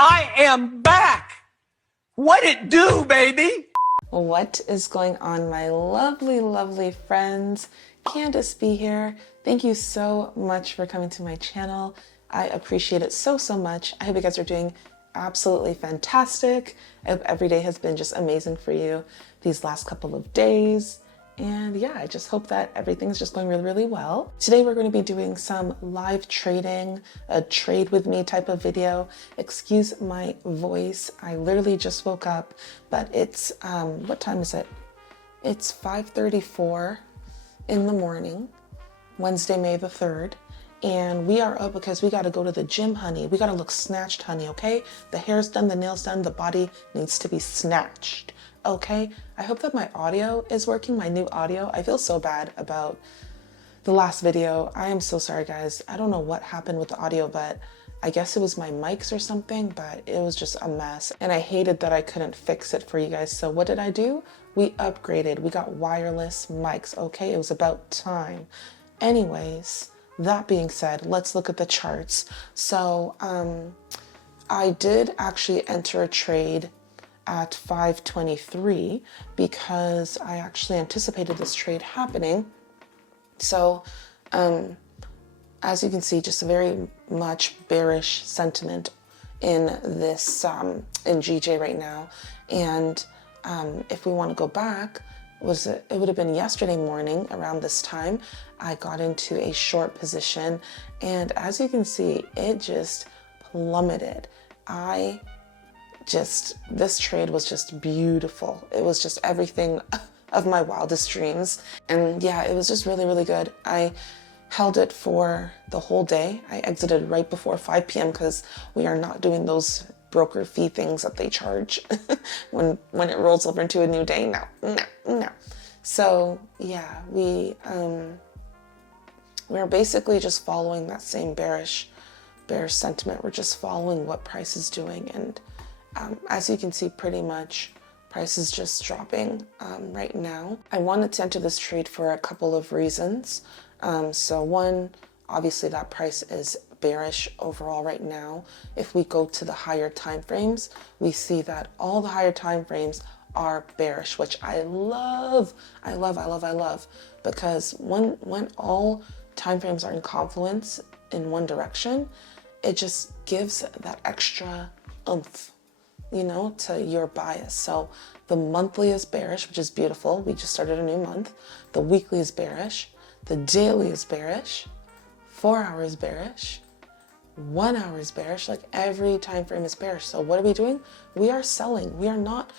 I am back. What it do, baby? What is going on, my lovely, lovely friends? Candace B here. Thank you so much for coming to my channel. I appreciate it so, so much. I hope you guys are doing absolutely fantastic. I hope every day has been just amazing for you these last couple of days. And yeah, I just hope that everything's just going really, really well. Today we're going to be doing some live trading, a trade with me type of video. Excuse my voice. I literally just woke up, but it's, what time is it? It's 5:34 in the morning, Wednesday, May the 3rd. And we are up because we got to go to the gym, honey. We got to look snatched, honey, okay? The hair's done, the nails done, the body needs to be snatched. Okay, I hope that my audio is working, my new audio. I feel so bad about the last video. I am so sorry, guys. I don't know what happened with the audio, but I guess it was my mics or something, but it was just a mess. And I hated that I couldn't fix it for you guys. So what did I do? We upgraded. We got wireless mics, okay? It was about time. Anyways, that being said, let's look at the charts. So I did actually enter a trade at 5:23 because I actually anticipated this trade happening. So as you can see, just a very much bearish sentiment in this in GJ right now. And if we want to go back, it would have been yesterday morning around this time, I got into a short position, and as you can see, it just plummeted. This trade was just beautiful. It was just everything of my wildest dreams. And yeah, it was just really, really good. I held it for the whole day. I exited right before 5 p.m. because we are not doing those broker fee things that they charge when it rolls over into a new day. No. So yeah, we're basically just following that same bearish sentiment. We're just following what price is doing, and as you can see, pretty much price is just dropping right now. I wanted to enter this trade for a couple of reasons. So one, obviously that price is bearish overall right now. If we go to the higher time frames, we see that all the higher time frames are bearish, which I love, because when all time frames are in confluence in one direction, it just gives that extra oomph, you know, to your bias. So the monthly is bearish, which is beautiful. We just started a new month. The weekly is bearish. The daily is bearish. 4 hours bearish. 1 hour is bearish. Like every time frame is bearish. So what are we doing? We are selling. We are not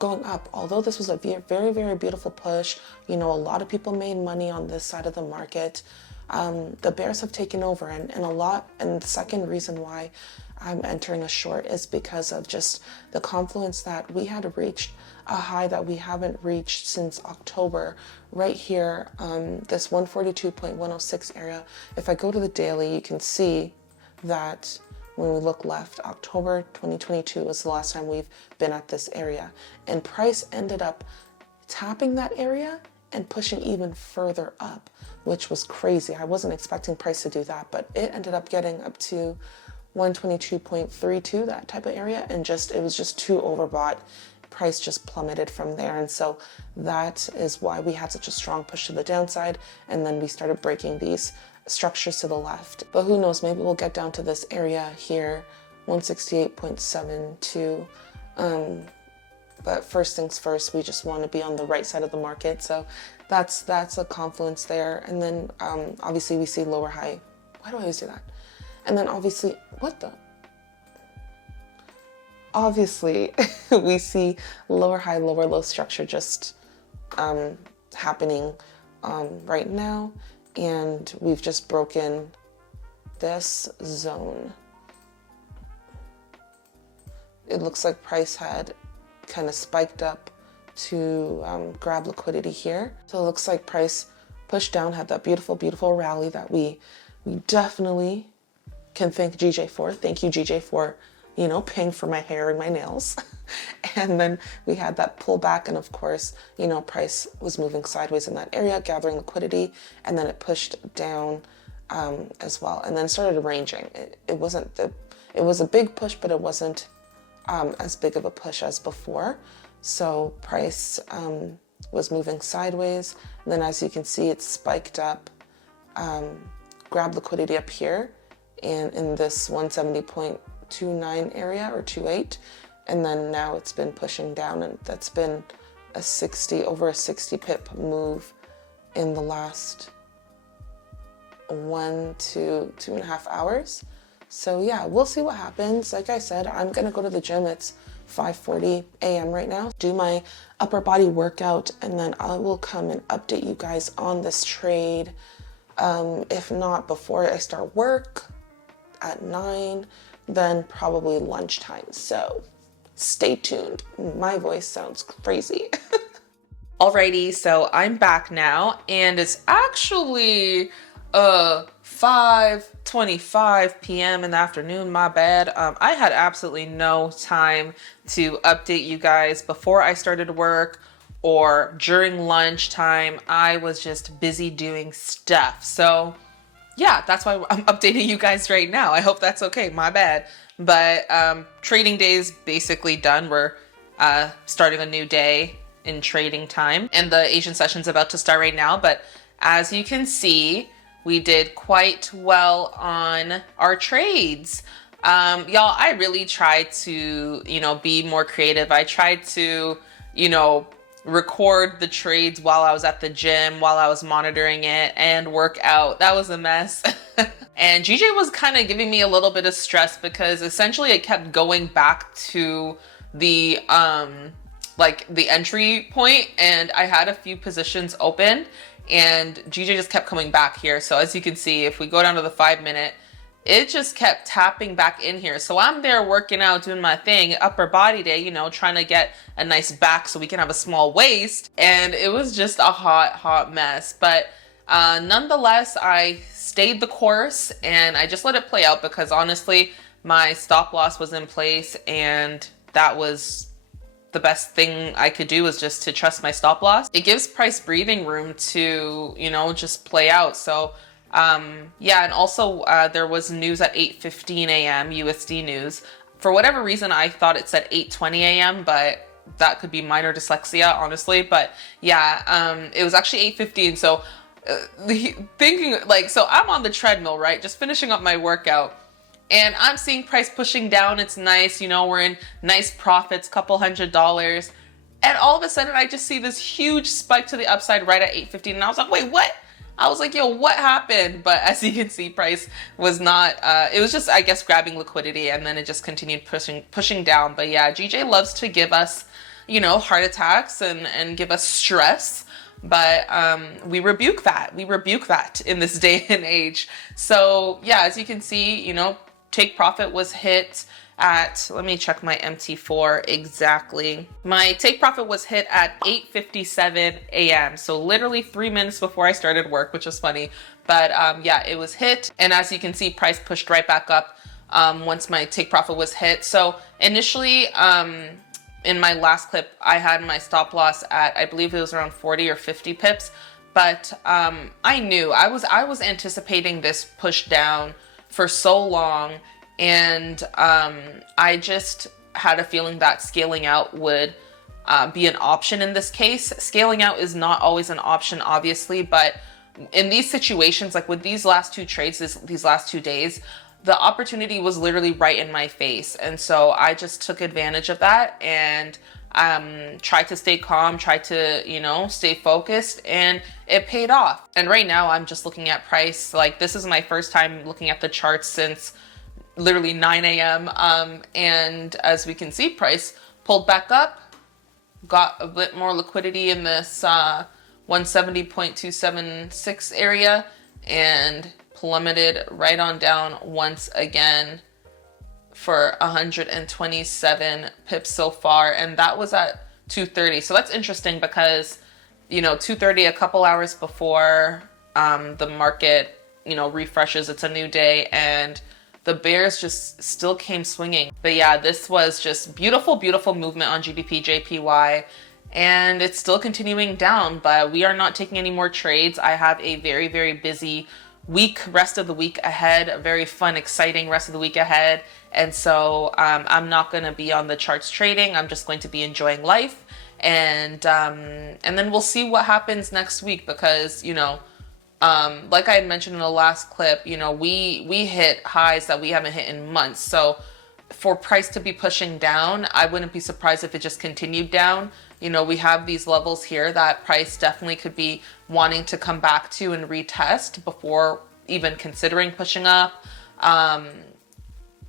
going up. Although this was a very, very beautiful push, you know, a lot of people made money on this side of the market. The bears have taken over, and the second reason why I'm entering a short is because of just the confluence that we had reached a high that we haven't reached since October right here, this 142.106 area. If I go to the daily, you can see that when we look left, October 2022 was the last time we've been at this area, and price ended up tapping that area and pushing even further up, which was crazy. I wasn't expecting price to do that, but it ended up getting up to 122.32, that type of area, and it was just too overbought. Price just plummeted from there, and so that is why we had such a strong push to the downside, and then we started breaking these structures to the left. But who knows, maybe we'll get down to this area here, 168.72. But first things first, we just want to be on the right side of the market. So that's a confluence there. And then obviously we see lower high. Why do I always do that? And then obviously, obviously we see lower high, lower low structure just happening right now. And we've just broken this zone. It looks like price had kind of spiked up to grab liquidity here. So it looks like price pushed down, had that beautiful, beautiful rally that we definitely can thank GJ for. Thank you, GJ, for, you know, paying for my hair and my nails. And then we had that pullback, and of course, you know, price was moving sideways in that area, gathering liquidity, and then it pushed down as well, and then started ranging. It It was a big push, but it wasn't as big of a push as before. So price was moving sideways. And then as you can see, it spiked up, grabbed liquidity up here and in this 170.29 area or 28. And then now it's been pushing down, and that's been over a 60 pip move in the last 1 to 2.5 hours. So yeah, we'll see what happens. Like I said, I'm gonna go to the gym. It's 5:40 a.m. right now, do my upper body workout, and then I will come and update you guys on this trade. If not before I start work at 9, then probably lunchtime. So stay tuned. My voice sounds crazy. Alrighty, so I'm back now, and it's actually 5:25 p.m. in the afternoon, my bad. I had absolutely no time to update you guys before I started work or during lunchtime. I was just busy doing stuff. So yeah, that's why I'm updating you guys right now. I hope that's okay, my bad. But trading day's basically done. We're starting a new day in trading time, and the Asian session's about to start right now. But as you can see, we did quite well on our trades. Y'all, I really tried to, be more creative. I tried to, record the trades while I was at the gym, while I was monitoring it, and work out. That was a mess. And GJ was kind of giving me a little bit of stress because essentially it kept going back to the the entry point, and I had a few positions open, and GJ just kept coming back here. So as you can see, if we go down to the 5-minute, it just kept tapping back in here. So I'm there working out, doing my thing, upper body day, trying to get a nice back so we can have a small waist. And it was just a hot mess. But nonetheless, I stayed the course and I just let it play out because honestly, my stop loss was in place, and that was the best thing I could do, was just to trust my stop loss. It gives price breathing room to, just play out. So yeah, and also there was news at 8:15 a.m. USD news. For whatever reason, I thought it said 8:20 a.m., but that could be minor dyslexia, honestly. But yeah, it was actually 8:15. So so I'm on the treadmill, right? Just finishing up my workout. And I'm seeing price pushing down. It's nice, we're in nice profits, couple $100. And all of a sudden, I just see this huge spike to the upside right at 8:15. And I was like, wait, what? I was like, yo, what happened? But as you can see, price was not, it was just, I guess, grabbing liquidity, and then it just continued pushing down. But yeah, GJ loves to give us, heart attacks and give us stress. But we rebuke that. We rebuke that in this day and age. So yeah, as you can see, take profit was hit at, let me check my MT4 exactly. My take profit was hit at 8:57 a.m. So literally 3 minutes before I started work, which is funny. But yeah, it was hit. And as you can see, price pushed right back up once my take profit was hit. So initially, in my last clip, I had my stop loss at, I believe it was around 40 or 50 pips. But I knew, I was anticipating this push down for so long. And I just had a feeling that scaling out would be an option in this case. Scaling out is not always an option, obviously, but in these situations, like with these last two trades, these last 2 days, the opportunity was literally right in my face. And so I just took advantage of that and tried to stay calm, tried to, stay focused, and it paid off. And right now I'm just looking at price. Like, this is my first time looking at the charts since literally 9 a.m. And as we can see, price pulled back up, got a bit more liquidity in this 170.276 area, and plummeted right on down once again for 127 pips so far. And that was at 2:30. So that's interesting because, 2:30, a couple hours before the market, refreshes, it's a new day, and the bears just still came swinging. But yeah, this was just beautiful, beautiful movement on GBP JPY, and it's still continuing down, but we are not taking any more trades. I have a very, very busy rest of the week ahead, a very fun, exciting rest of the week ahead. And so I'm not going to be on the charts trading. I'm just going to be enjoying life. And then we'll see what happens next week, because, you know, like I had mentioned in the last clip, you know, we hit highs that we haven't hit in months. So for price to be pushing down, I wouldn't be surprised if it just continued down. You know, we have these levels here that price definitely could be wanting to come back to and retest before even considering pushing up.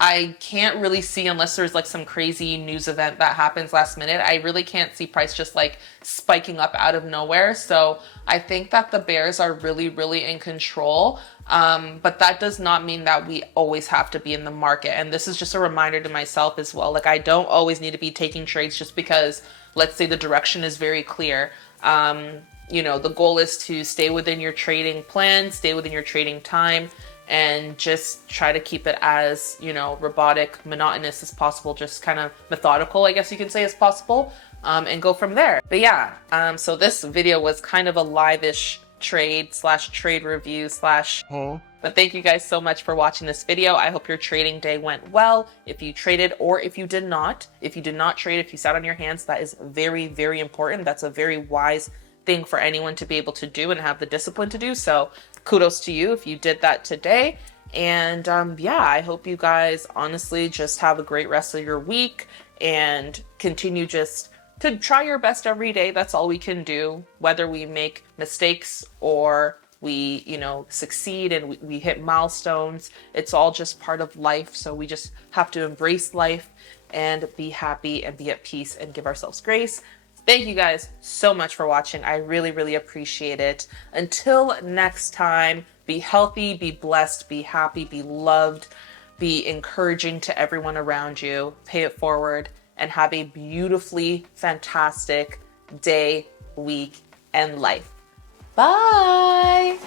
I can't really see, unless there's like some crazy news event that happens last minute, I really can't see price just like spiking up out of nowhere. So I think that the bears are really, really in control. But that does not mean that we always have to be in the market. And this is just a reminder to myself as well. Like, I don't always need to be taking trades just because, let's say, the direction is very clear. You know, the goal is to stay within your trading plan, stay within your trading time, and just try to keep it as, you know, robotic, monotonous as possible, just kind of methodical, I guess you can say, as possible, and go from there. But yeah, so this video was kind of a live-ish trade review but thank you guys so much for watching this video. I hope your trading day went well. If you traded, or if you did not trade, if you sat on your hands, that is very, very important. That's a very wise thing for anyone to be able to do and have the discipline to do. So kudos to you if you did that today. And yeah, I hope you guys honestly just have a great rest of your week and continue just to try your best every day. That's all we can do, whether we make mistakes or we, you know, succeed and we hit milestones. It's all just part of life. So we just have to embrace life and be happy and be at peace and give ourselves grace. Thank you guys so much for watching. I really, really appreciate it. Until next time, be healthy, be blessed, be happy, be loved, be encouraging to everyone around you, pay it forward, and have a beautifully fantastic day, week, and life. Bye.